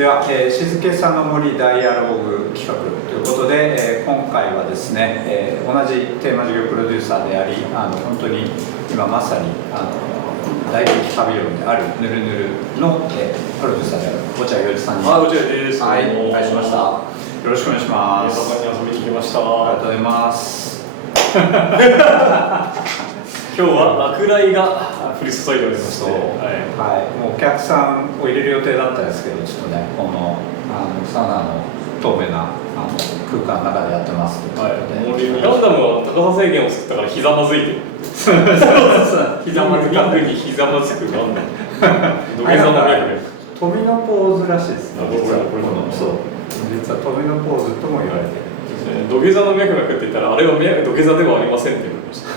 では、静けさの森ダイアログ企画ということで、今回はですね、同じテーマ事業プロデューサーであり、本当に今まさに大人気パビリオンであるぬるぬるの、プロデューサーである落合陽一さんに、落合です。はい、お願いしました。よろしくお願いします。大阪に遊びに来ました。ありがとうございます。今日は落雷が降り注いでおりまして、はい、もうお客さんを入れる予定だったんですけど、ちょっとね、このサウナの透明な空間の中でやってますということで、ガンダムは高さ制限を作ったからひざまずいてる。そうひざまずく。リングにひざまずくガンダム。土下座の脈。飛びのポーズらしいですね。そう。実は飛びのポーズとも言われてる。土下座の脈々って言ったら、あれは土下座ではありませんって言われました。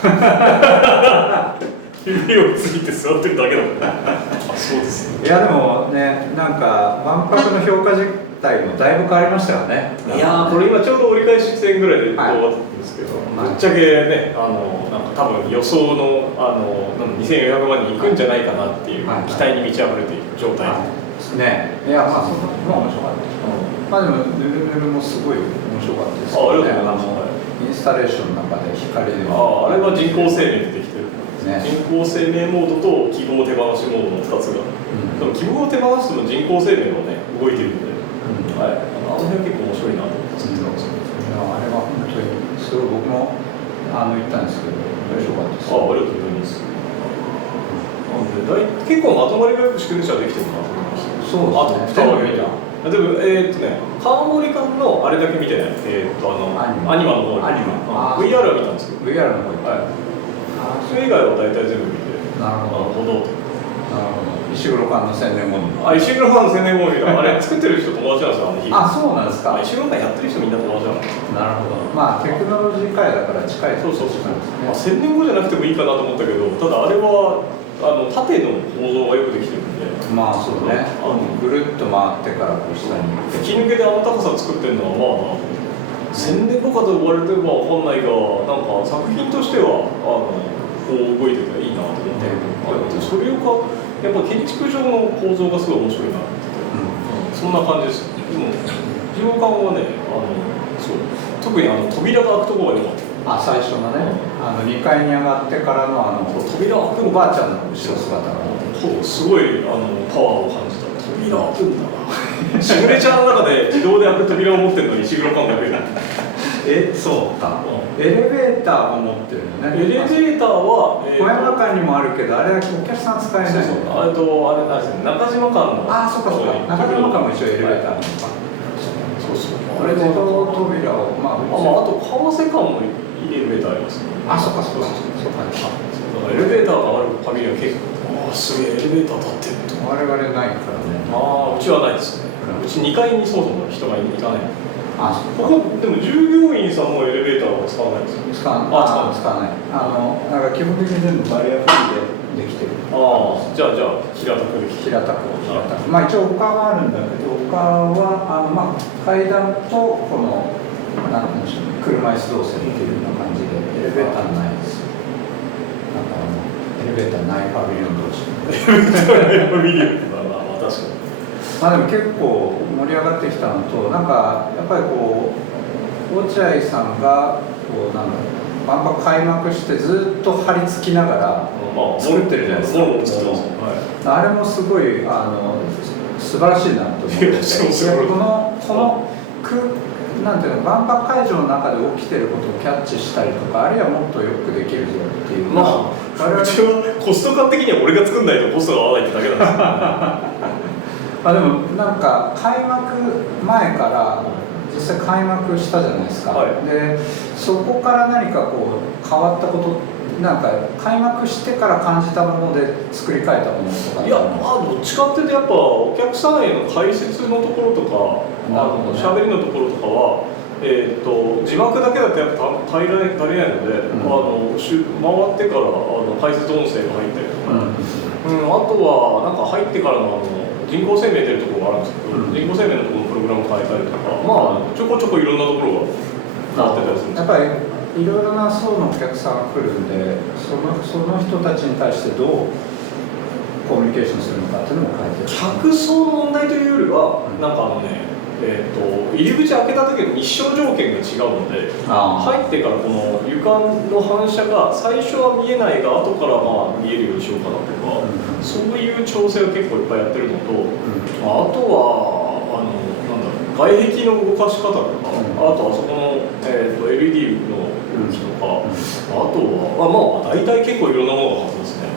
指をついて座ってるだけだもんね。あ、そうです。いやでもね、なんか万博の評価実態もだいぶ変わりましたよね。いやー、これ今ちょうど折り返し地点ぐらいで終わったんですけど、ぶっちゃけね、なんか多分予想の2400万人いくんじゃないかなっていう期待に満ち溢れている状態ですね。いや、まあその面白かったです。まあでもぬるぬるもすごい面白かったですよね。インスタレーションの中で光であれは人工生命でできてる。人工生命モードと記号手放しモードの2つが、でも記号を手放しても人工生命はね動いてるので、あの辺結構面白いなと思って作ってました。あれは本当にすごい僕も行ったんですけど面白かったです。ありがとうございます。結構まとまりがよく仕組み者できてるなと思いました。そうですね。あと2話見た。でも川森館のあれだけ見てない。アニマの方に。VR は見たんですけど。VR の方に。それ以外は大体全部見て。なるほど。なるほど。石黒館の宣伝後に。石黒館の宣伝後にあれ作ってる人友達なんですよ。そうなんですか。石黒館やってる人みんな友達なの。なるほど。まあテクノロジー界だから近い。そう。宣伝後じゃなくてもいいかなと思ったけど、ただあれは縦の構造がよくできてるんで。まあそうね。ぐるっと回ってから下に。吹き抜けであの高さ作ってるのはまあ宣伝後かと言われてもわかんないが、なんか作品としてはこう動いてていいなと思って、それをやっぱ建築上の構造がすごい面白いなって、そんな感じです。でも自動館はね、そう特に扉が開くところが良かった。最初のね、2階に上がってからの扉開くおばあちゃんの後ろ姿がすごいパワーを感じた。扉開くんだな。シグネチャーの中で自動で開く扉を持ってるのに石黒館だけだ。そうか。エレベーターを持ってるのね。エレベーターは小山館にもあるけど、あれだけお客さん使えない。あれですね、中島館の。そうか。中島館も一応エレベーターなのか。そう。あれ自動扉をあと川瀬館もエレベーターありますね。そうか。エレベーターがあるファミリーは結構すげえエレベーター立ってると。我々ないからね。うちはないですね。うち2階にそもそも人が行かない。ここでも従業員さんもエレベーターは使わないですか？使わない。なんか基本的に全部バリアフリーでできてる。じゃあ平たくできてる。平たく。まあ一応丘があるんだけど、丘は階段とこのなんていうんでしょうね、車椅子動線っていうような感じでエレベーターないです。なんかエレベーターないパビリオン同士。エレベーターないパビリオンだな、確かに。でも結構盛り上がってきたのと、なんかやっぱり落合さんが万博開幕してずっと張り付きながら作ってるじゃないですか。あれもすごい素晴らしいなと思って、このなんていうの、万博会場の中で起きてることをキャッチしたりとか、あるいはもっとよくできるぞっていうのは、うちはコスト感的には俺が作んないとコストが合わないってだけなんですよ。でもなんか開幕前から実際開幕したじゃないですか。でそこから何か変わったこと、なんか開幕してから感じたもので作り変えたものとか。いや、どっちかっていうとやっぱお客さんへの解説のところとか、喋りのところとかは、字幕だけだとやっぱ足りないので、回ってから解説音声が入ったりとか、あとはなんか入ってからの人工生命出るところがあるんですけど、人工生命のところのプログラム変えたりとか、ちょこちょこいろんなところが変わってたりするんです。やっぱりいろいろな層のお客さんが来るんで、その人たちに対してどうコミュニケーションするのかっていうのも変えてる。客層の問題というよりは、なんか入り口開けた時の日照条件が違うので、入ってからこの床の反射が最初は見えないが後からまあ見えるようにしようかなとか、そういう調整を結構いっぱいやってるのと、あとはなんだろう、外壁の動かし方とか、あとはそこの、LED の動きとか、あとはまあ大体結構いろんなものが発ますね。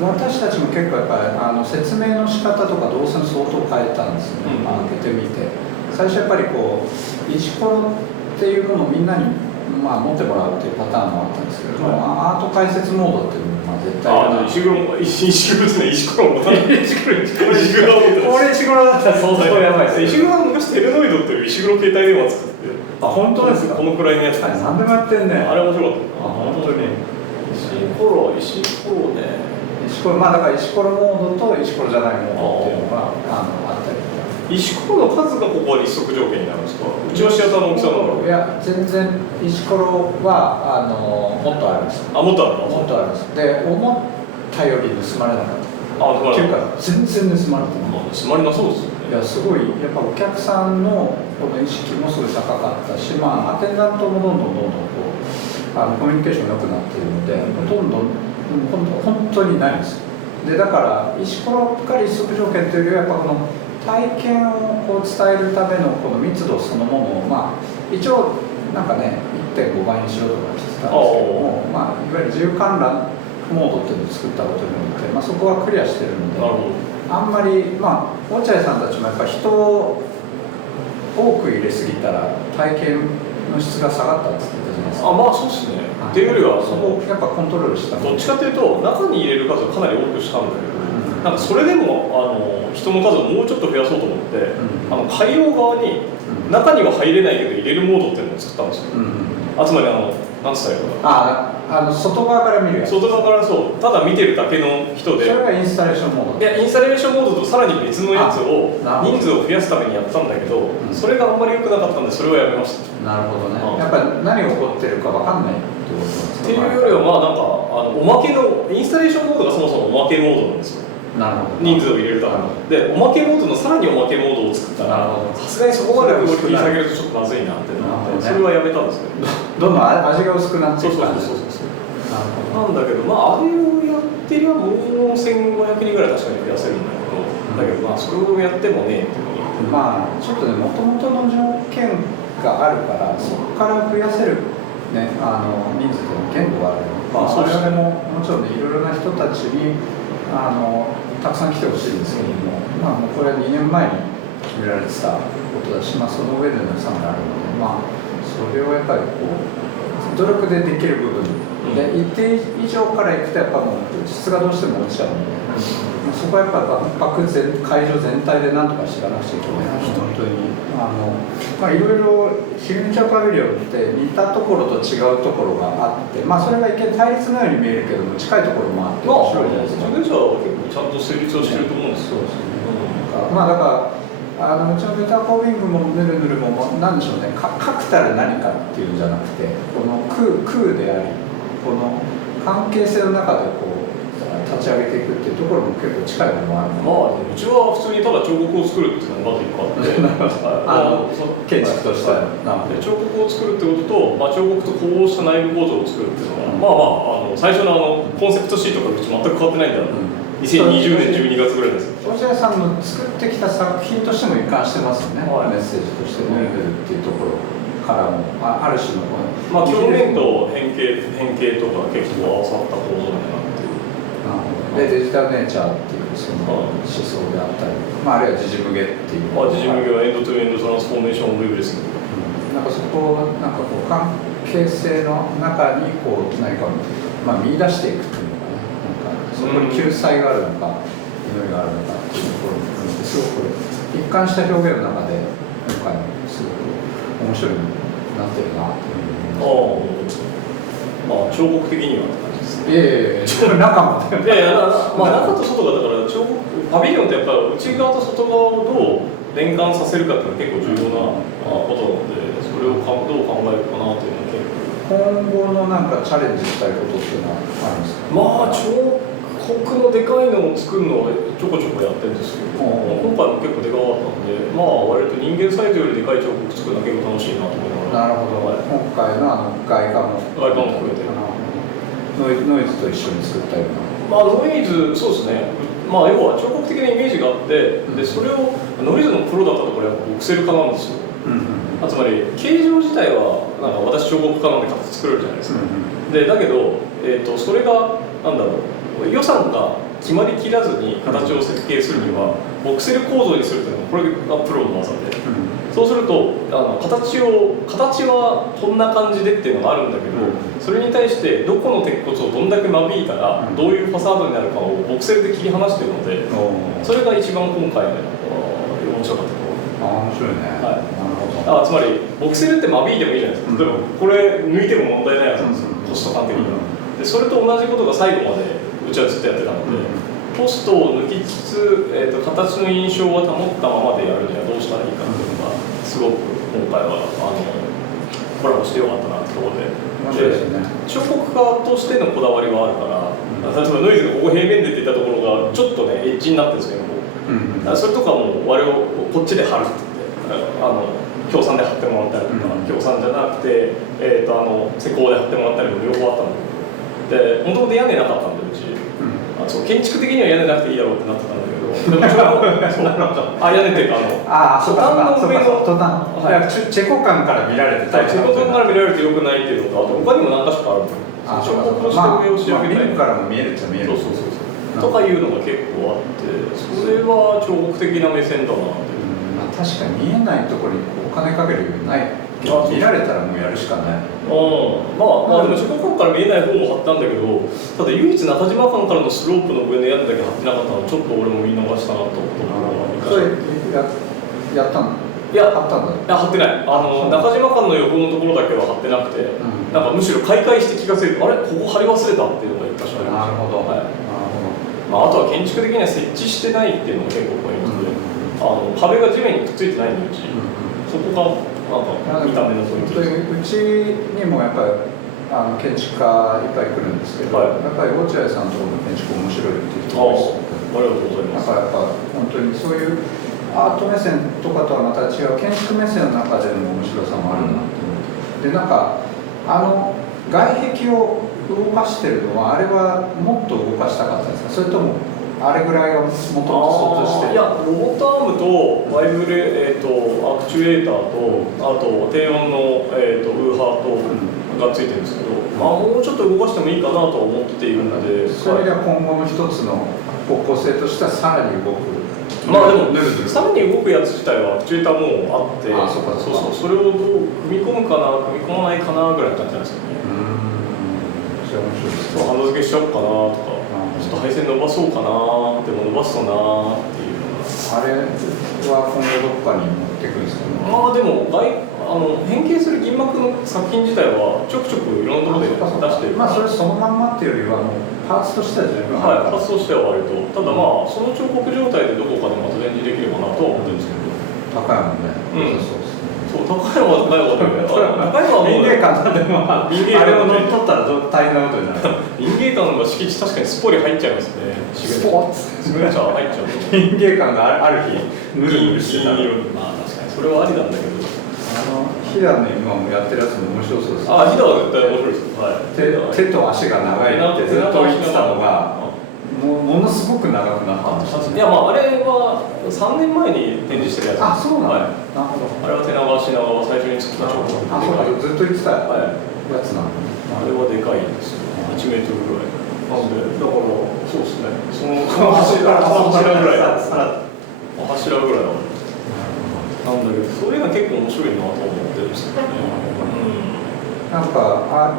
私たちも結構やっぱり説明の仕方とか動線相当変えたんですよね、開けてみて。最初やっぱりこう石ころっていうものをみんなに、まあ、持ってもらうっていうパターンもあったんですけども、アート解説モードっていうのは絶対石ころ持たない石ころ俺石ころだったら相当やばいです。石ころは昔テレノイドっていう石ころ携帯電話作って、本当ですか？このくらいのやつ何でもやってんね。あれ面白かった。本当に石ころね、石ころ、まあだから石ころモードと石ころじゃないモードっていうのがあったりとか。石ころの数がここは立足条件になるんですか？うちはシアターの大きさなの？いや全然石ころはもっとあるんです。もっとあるの？もっとあるんです。で思ったより盗まれなかった。っていうか全然盗まれてない。盗まれなそうですよね。いやすごいやっぱお客さんのこの意識もすごい高かったし、まあアテンダントもどんどんこうコミュニケーション良くなっているので、どんどん本当にないんですよ。でだから石ころが立足条件というよりはやっぱこの体験をこう伝えるためのこの密度そのものを、まあ一応なんかね 1.5 倍にしろとかしてたんですけども、まあいわゆる自由観覧モードっていうのを作ったことによって、まあ、そこはクリアしてるので、あんまりまあ落合さんたちもやっぱ人を多く入れすぎたら体験の質が下がったって言ってたじゃないですか。まあそうですね。っていうよりはそこやっぱコントロールした。どっちかというと中に入れる数をかなり多くしたんだけど、なんかそれでも人の数をもうちょっと増やそうと思って、回廊側に中には入れないけど入れるモードっていうのを作ったんですよ。つまりなんつったらいいのかな。外側から見るやつ。外側からそうただ見てるだけの人で。それがインスタレーションモード。いやインスタレーションモードとさらに別のやつを人数を増やすためにやったんだけど、それがあんまり良くなかったんでそれはやめました。なるほどね。やっぱり何が起こってるか分かんないってことですか。っていうよりはまあなんかおまけのインスタレーションモードがそもそもおまけモードなんですよ。なるほど。人数を入れるために。でおまけモードのさらにおまけモードを作ったらさすがにそこまでクオリティ下げるとちょっとまずいなってなって、それはやめたんですけど、どんどん味が薄くなっていく感じ。そうなんだけど、まああれをやってりゃもう1500人ぐらい確かに増やせるんだけど、まあそれをやってもねっていうのに、まあちょっとね元々の条件があるからそこから増やせるね人数との限度があるので、我々ももちろんねいろいろな人たちにたくさん来てほしいんですけども、まあもうこれは2年前に決められてたことだし、まあその上での予算があるので、まあそれをやっぱりこう努力でできる部分で一定以上からいくとやっぱもう質がどうしても落ちちゃうので、そこはやっぱ会場全体で何とかしていかなくちゃいけないし、本当にまあいろいろシグネチャーパビリオンって似たところと違うところがあって、まあそれが一見対立のように見えるけども近いところもあって面白いじゃないですか。シグネチャーは結構ちゃんと成立をしてると思うんですよ。そうですね。まあだからうちのメタコービングもヌルヌルも何でしょうね、確たる何かっていうんじゃなくて、この空でありこの関係性の中でこう立ち上げていくっていうところも結構近いものもあるので、うちは普通にただ彫刻を作るっていうのがまず一個あって建築として彫刻を作るってことと、まあ、彫刻とこうした内部構造を作るっていうのは、まあ最初のコンセプトシートからうち全く変わってないんだ、2020年12月ぐらいです。落合さんの作ってきた作品としても一貫してますよね、メッセージとしてヌルヌルっていうところからもある種のまあ表面と変形とか結構合わさった構造になってでデジタルネイチャーっていうその思想であったり、まあ、あるいは時事無限っていう、時事無限はエンドトゥエンドトランスフォーメーションオブエブリシング、なんかそこをなんかこう関係性の中にこう何か、まあ、見出していくっていうのかね、なんかそこに救済があるのか、祈りがあるのかっていうところに含めてすごく一貫した表現の中で今回すごく面白いになってるなっていうふうに思います。まあ彫刻的にはって感じです。いや中もいやまあ中と外がだから彫刻パビリオンってやっぱり内側と外側をどう連関させるかっていうのは結構重要なことなので、それをどう考えるかなっていうのは結構今後のなんかチャレンジしたいことっていうのはあるんですか。まあ彫のでかいのを作るのはちょこちょこやってるんですけど、今回も結構でかかったんで、まあ割と人間サイズよりでかい彫刻作るのは結構楽しいなと思いながら。なるほど、今回の外観も含めてノイズと一緒に作ったような。まあノイズ、そうですね。まあ要は彫刻的なイメージがあって、でそれをノイズのプロだったところはやっぱボクセル化なんですよ。つまり形状自体はなんか私彫刻家なんで形作れるじゃないですか。でだけど、それがなんだろう、予算が決まりきらずに形を設計するにはボクセル構造にするというのはこれがプロの技で、そうすると形はこんな感じでっていうのがあるんだけど、それに対してどこの鉄骨をどんだけ間引いたらどういうファサードになるかをボクセルで切り離しているので、それが一番今回の面白かったところ。面白いね。はい、つまりボクセルって間引いてもいいじゃないですか。例えばこれ抜いても問題ないやつなんですよ、コスト感的には。でそれと同じことが最後までうちはずっとやってたので、コストを抜きつつ、形の印象は保ったままでやるにはどうしたらいいかっていうのがすごく今回はコラボしてよかったなってところで。面白いですね。彫刻家としてのこだわりはあるから、例えばノイズがここ平面でって言ったところがちょっとねエッジになってるんですよ、それとかも我々をこっちで貼るって言って協賛で貼ってもらったりとか、協賛じゃなくて、施工で貼ってもらったりも両方あったんだけど、でもともと屋根なかったんでうち、そう建築的には屋根なくていいだろうってなってたんだけど、でも屋根っていうかトタンの上のトタン、チェコ館から見られてたり、チェコ館から見られてよくないっていうのと、あと他にも何か所かあるんだけど、彫刻として上を仕上げたい、見るからも見えるっちゃ見える。そうとかいうのが結構あって、それは彫刻的な目線だなって。確かに見えないところにお金かけるようない。見られたらもうやるしかない。まあでも彫刻館から見えない方も貼ったんだけど、ただ唯一中島館からのスロープの上の屋根だけ貼ってなかったのはちょっと俺も見逃したなと思った。それやったの？いや貼ったんだ。いや貼ってない。中島館の横のところだけは貼ってなくて、なんかむしろ開会して気がついて、あれここ貼り忘れたっていうのが一箇所ありました。なるほど。あとは建築的には設置してないっていうのが結構ポイントで、壁が地面にくっついてないんでうち、そこがなんか見た目のポイントです。うちにもやっぱり建築家いっぱい来るんですけど、やっぱり落合さんのところの建築面白いっていう人が多いです。ありがとうございます。やっぱ本当にそういうアート目線とかとはまた違う建築目線の中での面白さもあるなって思って、でなんか外壁を動かしてるのはあれはもっと動かしたかったですか、それともあれぐらいがもともと相当して。いやロボットアームとバイブレ、アクチュエーターとあと低温の、ウーハーとがついてるんですけど、もうちょっと動かしてもいいかなと思っているので、それが今後の一つの方向性としてはさらに動く。でもさらに動くやつ自体はアクチュエーターもあって、それをどう組み込むかな組み込まないかなぐらいの感じなんですよね。ハンド付けしちゃおうかなとか、ちょっと配線伸ばそうかな、でも伸ばすとなっていうのが。あれは今後どこかに持っていくんですかね。でも変形する銀幕の作品自体はちょくちょくいろんなところで出してるから、それそのまんまっていうよりはパーツとしては十分パーツとしては割と、ただその彫刻状態でどこかでまた展示できればなとは思ってるんですけど。高いもんね。そう高いのは高いわけで、高いのはもう民芸館でもあれを乗っ取ったら大変なことになる。民芸館の敷地確かにすっぽり入っちゃいますね。スポーツすぐれちゃ入っちゃう。民芸館がある日ヌルヌルしてたら、確かにそれはありなんだけど。ヒダの今もやってるやつも面白そうです。ヒダは絶対面白いです。手と足が長いってずっと言ってたのがものすごく長くなったんです。いやあれは3年前に展示してるやつ。そうなんだ。なるほど。あれは手長足長を最初に作った彫刻。ずっと言ってたやつなんだ。あれはでかいんですよ。8メートルぐらい。だからそうですね。その柱ぐらいだ。柱ぐらいなんだけど、それが結構面白いなと思ってるんですけどね。なんか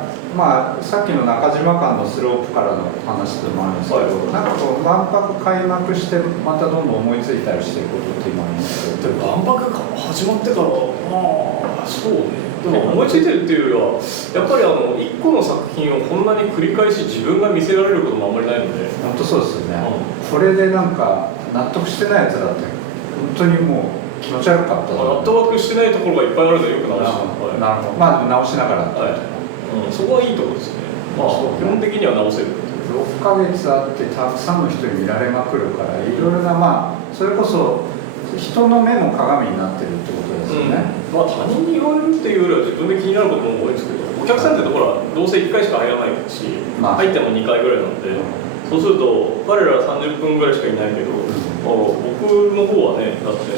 さっきの中島館のスロープからの話でもあるんですけど、なんか万博開幕してまたどんどん思いついたりしてることって今ありますけど。万博始まってからそうね。でも思いついてるっていうよりはやっぱり1個の作品をこんなに繰り返し自分が見せられることもあんまりないので。本当そうですよね。これでなんか納得してないやつだって本当にもう気持ち悪かった。納得してないところがいっぱいあるのでよく直して。なるほど。直しながら。そこはいいところですね。基本的には直せる。6ヶ月あってたくさんの人に見られまくるから、いろいろな、まあそれこそ人の目も鏡になってるってことですよね。まあ他人に言われるっていうよりは自分で気になることも多いんですけど、お客さんってところはどうせ1回しか入らないし、まあ入っても2回ぐらいなんで、そうすると彼らは30分ぐらいしかいないけど、僕の方はね、だって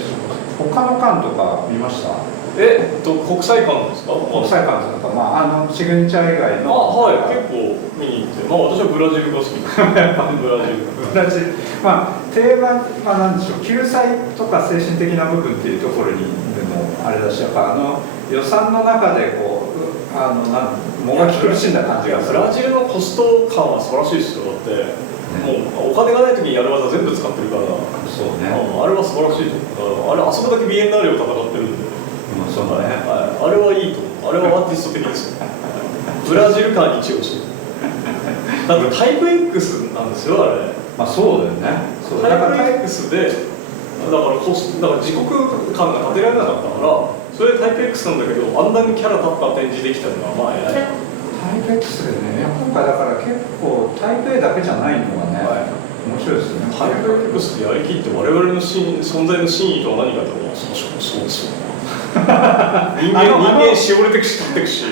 他の館とか見ました？国際館ですか？国際館とか、まあシグニチャー以外の。はい、結構見に行って、まあ私はブラジルが好きです。ブラジル。まあ定番はなんでしょう、救済とか精神的な部分っていうところにでもあれだし、やっぱ予算の中でこうもがき苦しんだ感じがする。ブラジルのコスト感は素晴らしいですよ。だってもうお金がない時にやる技全部使ってるから。そうね。あれは素晴らしいと思う。あそこだけビエンナーレを戦ってるんで。そうだね。あれはいいと思う。あれはアーティスト的ですよ。ブラジル感一押し。だってタイプ X なんですよ、あれ。まあそうだよね。タイプ X で、だから自国感が立てられなかったから、それでタイプ X なんだけど、あんなにキャラ立った展示できたのは、まあ偉い。タイプ X でね、今回だから結構タイプ A だけじゃないのがね、面白いですよね。タイプ X でやりきって我々の存在の真意とは何かとは、そうですよ。人間しおれてくし立ってくし、レ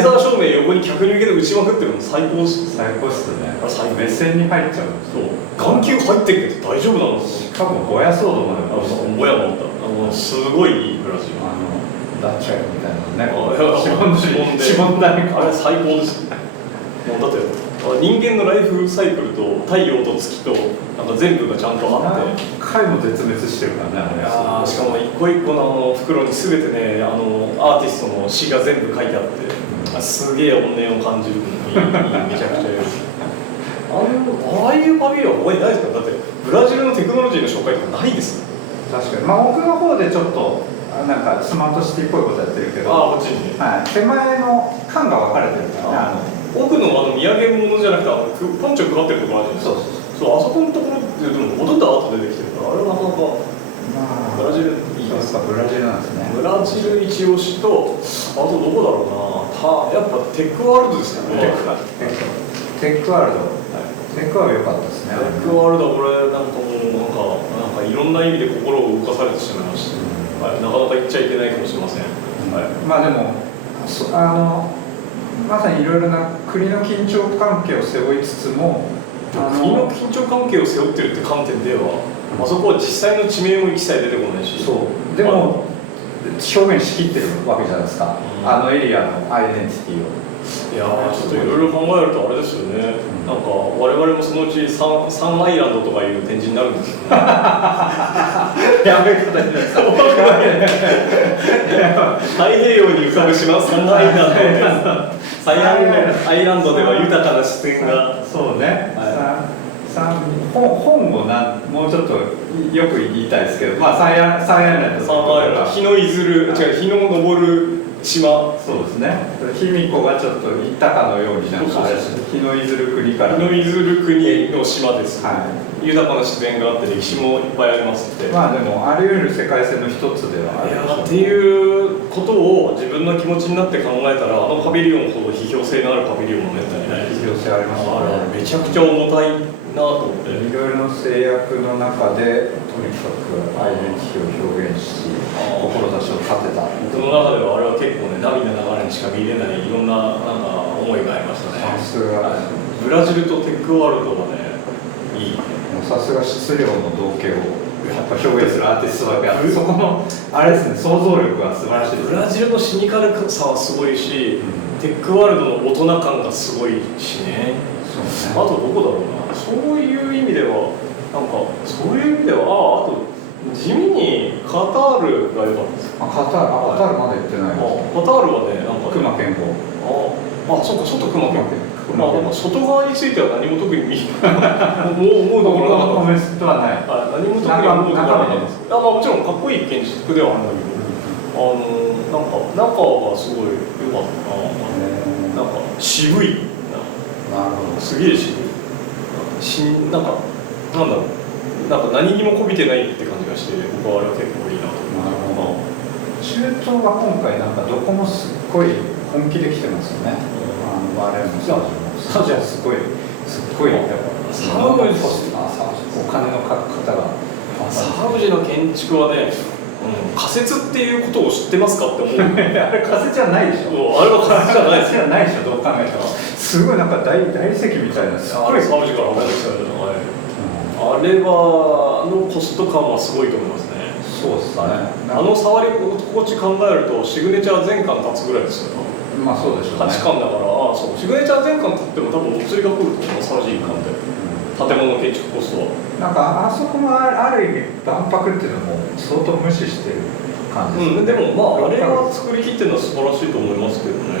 ーザー照明横に客に向けて打ちまくってるの最高っす。最高っすね。目線に入っちゃう。そう。眼球入ってるけど大丈夫なの？しかもボヤソードまで。ボヤもあった。すごいいいブラジル。ダッチャイみたいなね。指紋だね。あれ最高です。もうだって人間のライフサイクルと太陽と月となんか全部がちゃんとあって。回も絶滅してるからね。しかも一個一個の袋に全てねアーティストの詩が全部書いてあって、すげえ怨念を感じるのにめちゃくちゃ良い。ああいうパビリオン他にないですか？だってブラジルのテクノロジーの紹介とかないですよ。確かに。まあ奥の方でちょっとなんかスマートシティっぽいことやってるけど、こっちに、はい、手前の缶が分かれてるからね。奥の土産物じゃなくてパンチを配ってるところあるじゃないですか。そうあそこのところってでもほとんどアート出てきてるから、あれはなかなかブラジルいいですか？ブラジルなんですね。ブラジル一押しと、あとどこだろうな、やっぱテックワールドですかね。テックワールド。テックワールド良かったですね。テックワールドこれなんかもうなんかいろんな意味で心を動かされてしまいまして、なかなか言っちゃいけないかもしれません。まあでもまさにいろいろな国の緊張関係を背負いつつも、国の緊張関係を背負ってるって観点では、あそこは実際の地名も一切出てこないし、そうでも表現しきってるわけじゃないですか、エリアのアイデンティティを。いやちょっといろいろ考えるとあれですよね、なんか我々もそのうちサンアイランドとかいう展示になるんですよね。やめ方になった。太平洋に浮かぶ島サンアイランドです。サンアイランドでは豊かな視点が。そうね。本をもうちょっとよく言いたいですけど、まあサンアイランド。日のいずる、日の昇る島。そうですね。卑弥呼がちょっと言ったかのようになんか日のいずる国から。日のいずる国の島です。はい。豊かな自然があって歴史もいっぱいありますって。まあでもあり得る世界線の一つではある。っていうことを自分の気持ちになって考えたら、パビリオンほど批評性のあるパビリオンもめったにない。批評性ありますね。めちゃくちゃ重たいなと思って。いろいろな制約の中でとにかくアイデンティティを表現し、志を立てた。僕の中ではあれは結構ね、涙ながらにしか見れないいろんな思いがありましたね。さすがブラジルとテックワールドはね、いい。さすが質量の同型をやっぱ表現するアーティストだけあって、そこのあれですね、想像力が素晴らしいです。ブラジルのシニカルさはすごいし、テックワールドの大人感がすごいしね。あとどこだろうな、そういう意味ではあと地味にカタールが良かったです。カタールまだ言ってない。カタールはね、なんか熊健吾。そうか、外熊健吾。外側については何も特に思うところなかった。コメントはない。何も特に思うところなかったです。もちろんかっこいい建築ではあるんだけど、中はすごい良かったな。なんか渋い。すげえ渋い。なんだろう。何にもこびてないって感じがして、僕はあれは結構いいなと思います。中東は今回なんかどこもすっごい本気で来てますよね。バーレーンもスタジアすごいすっごいやっぱサウジお金のかか方がサウジの建築はね、仮設っていうことを知ってますかって思う。あれ仮設じゃないでしょ。あれは仮設じゃないですじゃないでしょ、どう考えても。すごいなんか大理石みたいな、すごいサウジから運んできたの、あれはのコスト感はすごいと思いますね。そうですね。触り心地考えるとシグネチャー全巻立つぐらいですよ。まあそうでしょうね。8巻だから、そうシグネチャー全巻立っても多分お釣りが来ると思う、サウジ1巻で。建物建築コストはなんかあそこもある意味万博っていうのも相当無視してる感じですね。でもまああれは作り切ってるのは素晴らしいと思いますけどね。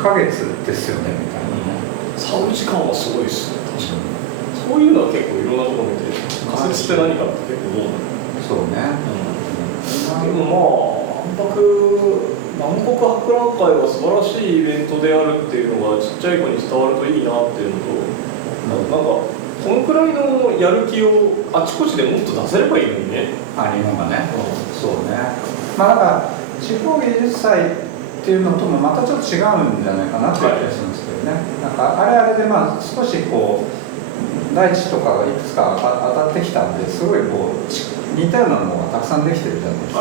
6ヶ月ですよねみたいなね。サウジ感はすごいですね、確かに。そういうのは結構いろんなところ見て仮説って何かって結構どうなの。そうね。でもまあ万国博覧会は素晴らしいイベントであるっていうのがちっちゃい子に伝わるといいなっていうのと、なんかこのくらいのやる気をあちこちでもっと出せればいいのにね。日本がね。そうね。まあなんか地方芸術祭っていうのともまたちょっと違うんじゃないかなっていう気がするんですけどね。なんかあれでまあ少しこう大地とかがいくつか当たってきたんで、すごいこう似たようなのがたくさんできてるじゃないですか。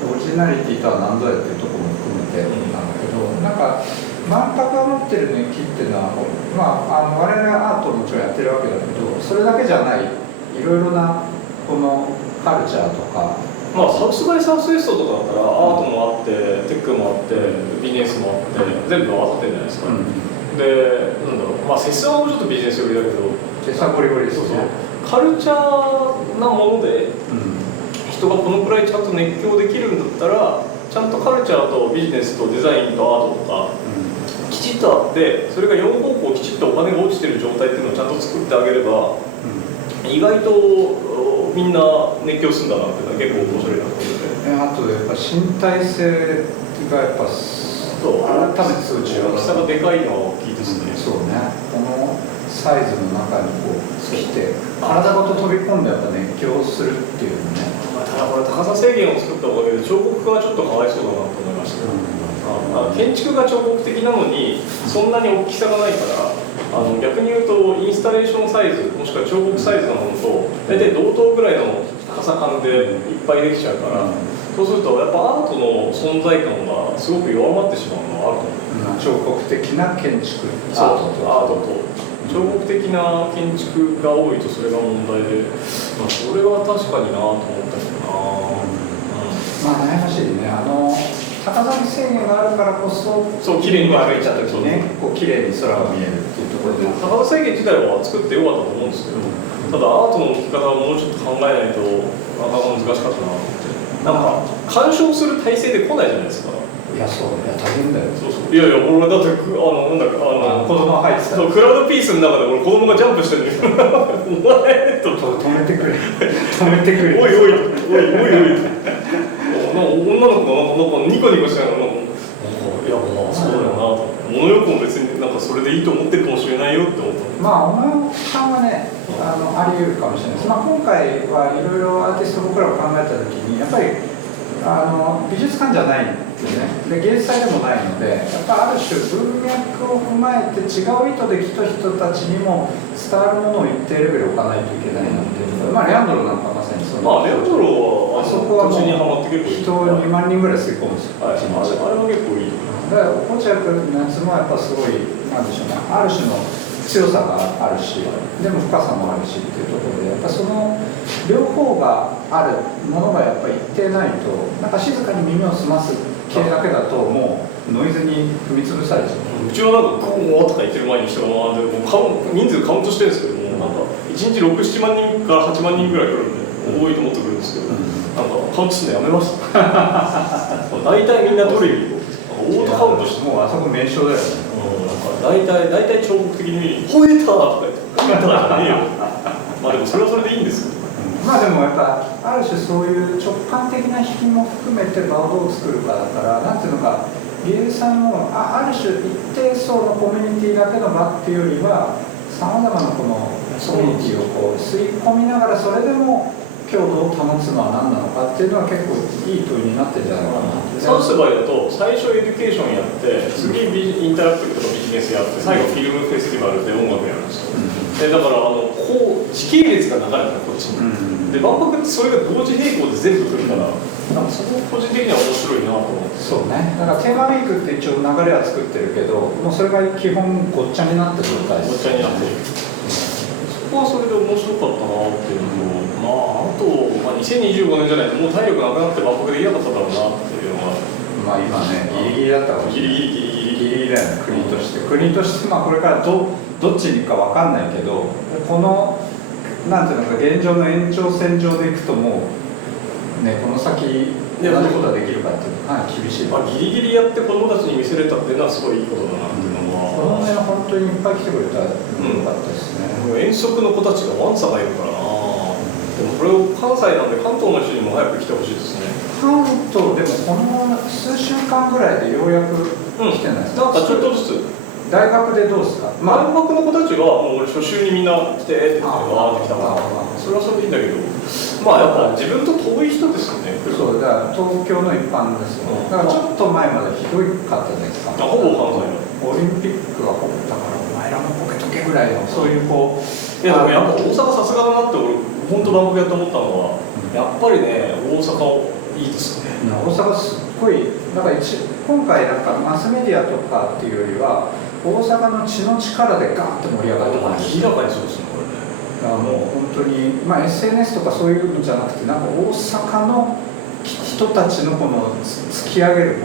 オリジナリティとは何ぞやっていうところも含めてなんだけど、なんか万博が持ってる熱気っていうのは、まあ、我々はアートをもちろんやってるわけだけど、それだけじゃないいろいろなこのカルチャーとか、まあサウスバイサウスウエストとかだったらアートもあってテックもあってビジネスもあって全部合わさってるじゃないですか、でなんだろう、まあセスはもうちょっとビジネス寄りだけど、セスはゴリゴリですね。カルチャーなもので、人がこのくらいちゃんと熱狂できるんだったら、ちゃんとカルチャーとビジネスとデザインとアートとか、きちっとあって、それが4方向きちっとお金が落ちてる状態っていうのをちゃんと作ってあげれば、意外とみんな熱狂するんだなっていうのは結構面白いなと思って。あとやっぱ身体性がやっぱ改めてすごい重要だな。大きさがでかいのは大きいですね。そうね。このサイズの中にこう来て体ごと飛び込んでやっぱ熱狂するっていうのね。ただこれ高さ制限を作ったおかげで彫刻家はちょっとかわいそうだなと思いました。建築が彫刻的なのにそんなに大きさがないから、逆に言うとインスタレーションサイズもしくは彫刻サイズのものと大体同等ぐらいの高さ感でいっぱいできちゃうから、そうするとやっぱアートの存在感がすごく弱まってしまうのはあると思う。彫刻的な建築アートと彫刻的な建築が多いとそれが問題で、それは確かになと思ったけどな。まあ悩ましいね。高さ制限があるからこそ、そう綺麗に歩いた時ね、こう綺麗に空が見えるっていうところで。高さ制限自体は作ってよかったと思うんですけど、ただアートの置き方をもうちょっと考えないとなかなか難しかったなと思って。なんか鑑賞する体制で来ないじゃないですか。いやそういや大変だよ。いや俺だってなんだか子供が入ってた。クラウドピースの中で俺子供がジャンプしてるんですよ。お前と止めてくれ止めてくれ。おいおい女の子がなんかニコニコしてるのいやまあそうだよなと。物欲も別になんかそれでいいと思ってるかもしれないよって思った。まあ小野さんはねあり得るかもしれないです。まあ今回はいろいろアーティスト僕らを考えた時にやっぱり美術館じゃないんですね。で芸術祭でもないので、やっぱある種文脈を踏まえて違う意図で来た人たちにも伝わるものを一定レベル置かないといけないなっていう。まあレアンドロなんかまさにそう。レアンドロはあそこは土地にはまって結構人2万人ぐらい吸い込むんですよ。あれは結構いい。だから落合君のやつもやっぱすごいなんでしょうね。ある種の強さがあるし、でも深さもあるしっていうところで、やっぱその両方があるものがやっぱり一定ないと、なんか静かに耳を澄ます系だけだともうノイズに踏み潰されちゃう。うちはなんかゴーとか言ってる前に人が回って、人数カウントしてるんですけども、なんか1日6、7万人から8万人ぐらい来るんで、多いと思ってくるんですけど、なんかカウントするのやめました。大体みんなトリルオートカウントして、もうあそこ名称だよね。大体彫刻的に「吠えた!」とか言って「吠えた!」じゃねえよ。まあでもそれはそれでいいんですよ。まあでもやっぱある種そういう直感的な引きも含めて場をどう作るかだから、なんていうのか芸術さんもある種一定層のコミュニティだけの場っていうよりはさまざまなこのコミュニティをこう吸い込みながら、それでも強度を保つのは何なのかっていうのは結構いい問いになってるんじゃないかな。サウスバイだと最初エデュケーションやって次インタラクティブとかビジネスやって最後フィルムフェスティバルで音楽やるんですよ、だからこう時系列が流れたらこっちに、で万博ってそれが同時並行で全部来るから、なんかそこ個人的には面白いなと思って。そうね、だからテーマウィークって一応流れは作ってるけど、もうそれが基本ごっちゃになってる状態です、ごっちゃになってる、そこはそれで面白かったなっていうのと、あと、2025年じゃないともう体力なくなって万博できなかっただろうなっていうのが、今ねギリギリだったかもしれない。ギリギリだよね、国として。国としてこれからどっちに行くか分かんないけど、このなんていうのか現状の延長線上でいくともうね、この先同じことができるかっていうのは厳しい。ギリギリやって子どもたちに見せれたっていうのはすごいいいことだなっていうのは、子供が本当にいっぱい来てくれたらよかったですね。遠足の子たちがワンサがいるからな。でもこれを関西なんで関東の人にも早く来てほしいですね。関東でもこの数週間ぐらいでようやく来てないですか、なんかちょっとずつ大学でどうですか。大学の子たちはもう俺初週にみんな来てって言ってわーって来たから、それはそれでいいんだけど、やっぱ自分と遠い人ですよね。そうだから東京の一般ですよ、だからちょっと前までひどかったじゃないですか。ほぼ関西オリンピックがこけたからお前らもこけとけぐらいのそういういやでもやっぱ大阪さすがだなって俺本当万博やって思ったのは、やっぱりね大阪いいですね。大阪すっごいだから今回なんかマスメディアとかっていうよりは大阪の血の力でガーッと盛り上がって明らかにそうですねこれね。もう本当にSNS とかそういうのじゃなくてなんか大阪の人たちのこの突き上げる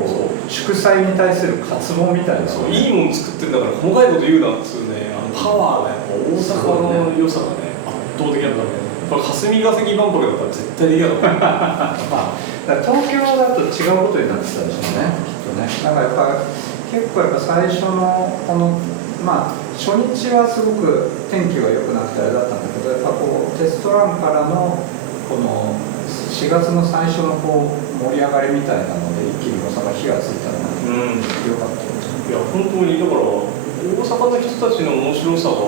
祝祭に対する渇望みたいな、いいもの作ってるんだから細かいこと言うなっつうね、パワーがやっぱ大阪の良さがね圧倒的だったね。これ霞が関万博だったら絶対できなかっただから東京だと違うことになってたでしょうねきっとね。だからやっぱ結構最初のこの初日はすごく天気が良くなくてあれだったんだけど、やっぱテストランからのこの4月の最初の盛り上がりみたいなので一気に大阪火がついたのが良かった。いや本当にだから大阪の人たちの面白さが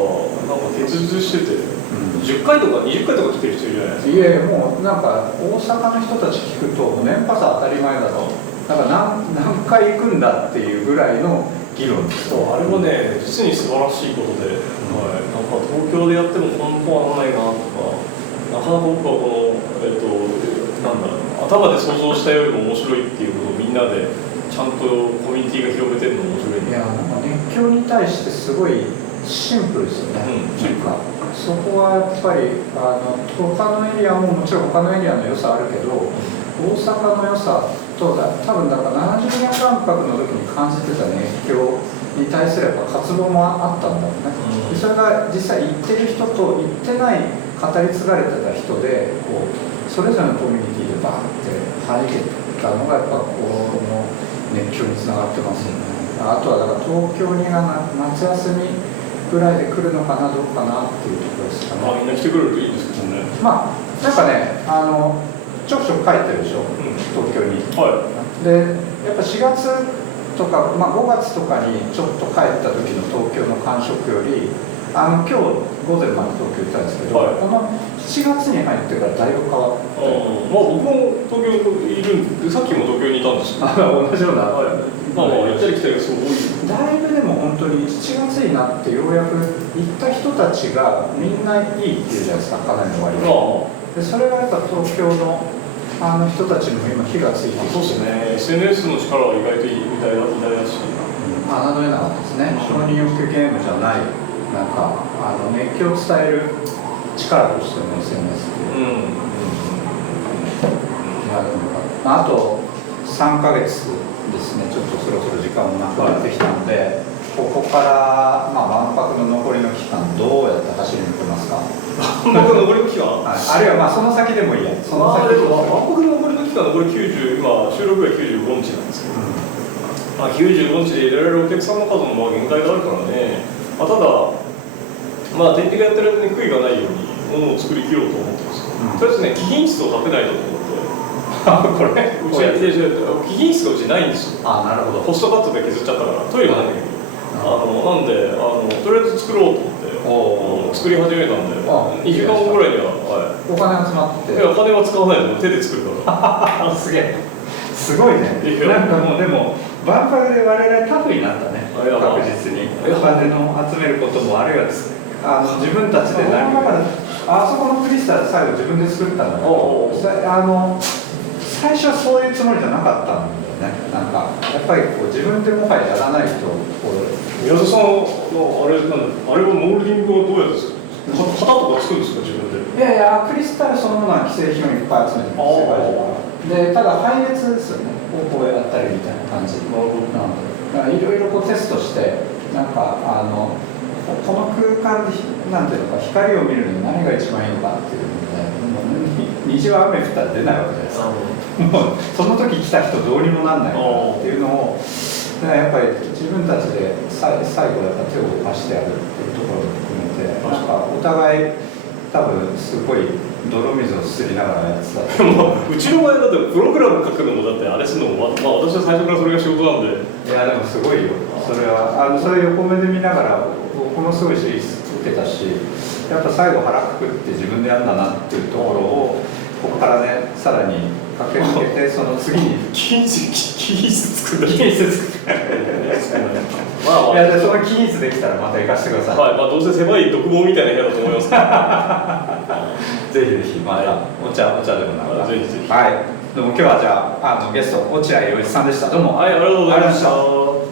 なんか結実してて、10回とか20回とか来てる人いるじゃないですか。いやもうなんか大阪の人たち聞くと年パス当たり前だと、だから何回行くんだっていうぐらいの議論です。あれはね実に素晴らしいことで、なんか東京でやってもこんなことはないなとか、なかなか僕はこの頭で想像したよりも面白いっていうことをみんなでちゃんとコミュニティが広めてるの面白い。いやなんか熱狂に対してすごいシンプルですよね。そこはやっぱり他のエリアももちろん他のエリアの良さあるけど、大阪の良さと多分だから70年万博の時に感じてた熱狂に対するやっぱ渇望もあったんだろうね。でそれが実際行ってる人と行ってない語り継がれてた人でそれぞれのコミュニティでバーって入れたのがやっぱこの熱狂につながってますよね。あとはだから東京に夏休みぐらいで来るのかなどうかなっていうところですかね。みんな来てくれるといいですけどね。なんかねちょくちょく帰ってるでしょ、東京に。でやっぱ4月とか、5月とかにちょっと帰った時の東京の感触より今日午前まで東京行ったんですけど、この7月に入ってからだいぶ変わって、僕も東京いるんでさっきも東京にいたんですけど同じような、行ったり来たりがすごい多い。だいぶでも本当に7月になってようやく行った人たちがみんないいっていうじゃないですか、かなりの割合で。それがやっぱ東京の人たちにも今火がついてきて、そうですね、SNS の力は意外と偉大だし、侮れなかったですね。承認欲求ゲームじゃない、なんか熱狂を伝える力としての SNS っていう、あと3ヶ月ですね、ちょっとそろそろ時間もなくなってきたので、ここから万博の残りの期間どうやって走りに行きますか。万博の残りの期間、あるいはその先でもいいや。その先でも万博の残りの期間残り90、今収録が95日なんですけど、95日で入れられるお客さんの数も限界があるからね。ただ天敵がやってる間に悔いがないようにものを作り切ろうと思ってます。とりあえずね、貴賓室を建てないと思って。これうち貴賓室がうちないんですよ。なるほど。コストカットで削っちゃったからトイレがないんだけど、なんでとりあえず作ろうと思って作り始めたんで、2週間後ぐらいには、お金集まっていや、お金は使わないの、手で作るからすげえすごいね。なんかもうでも万博で我々タフになったね、確実に。お金の集めることも、あるいは自分たちで何か、あそこのクリスタル最後自分で作ったんだけど、最初はそういうつもりじゃなかったんだよね。なんかやっぱりこう自分でもはややらないと宮田さんのあれはモールディングはどうやってですか？型とか作るんですか、自分で？いやいや、クリスタルそのものは既製品をいっぱい集めてます、世界中から。で、ただ配列ですよね、こうやったりみたいな感じ。なるほど。だからいろいろこうテストして、なんかこの空間でなんていうのか、光を見るに何が一番いいのかっていうので、虹は雨降ったら出ないわけじゃないですか。もうその時来た人どうにもなんないからっていうのを、やっぱり自分たちで最後やっぱ手を貸してやるっていうところも含めて、なんかお互い多分すごい泥水をすりながらやってた。うちの場合だってプログラム書くのもだってあれするのも、私は最初からそれが仕事なんで。いやでもすごいよ。それはそれ横目で見ながら僕もすごい刺激受けたし、やっぱ最後腹くくって自分でやるんだなっていうところをここからねさらに駆け抜けて、その次に均一作る。いやでその均一できたらまた行かせてください。はい、どうせ狭い独房みたいな部屋だと思いますぜひぜひまたお茶でもなんか。ぜひぜひ。はい。でも今日はじゃあゲスト落合陽一さんでした。どうもはい、ありがとうございました。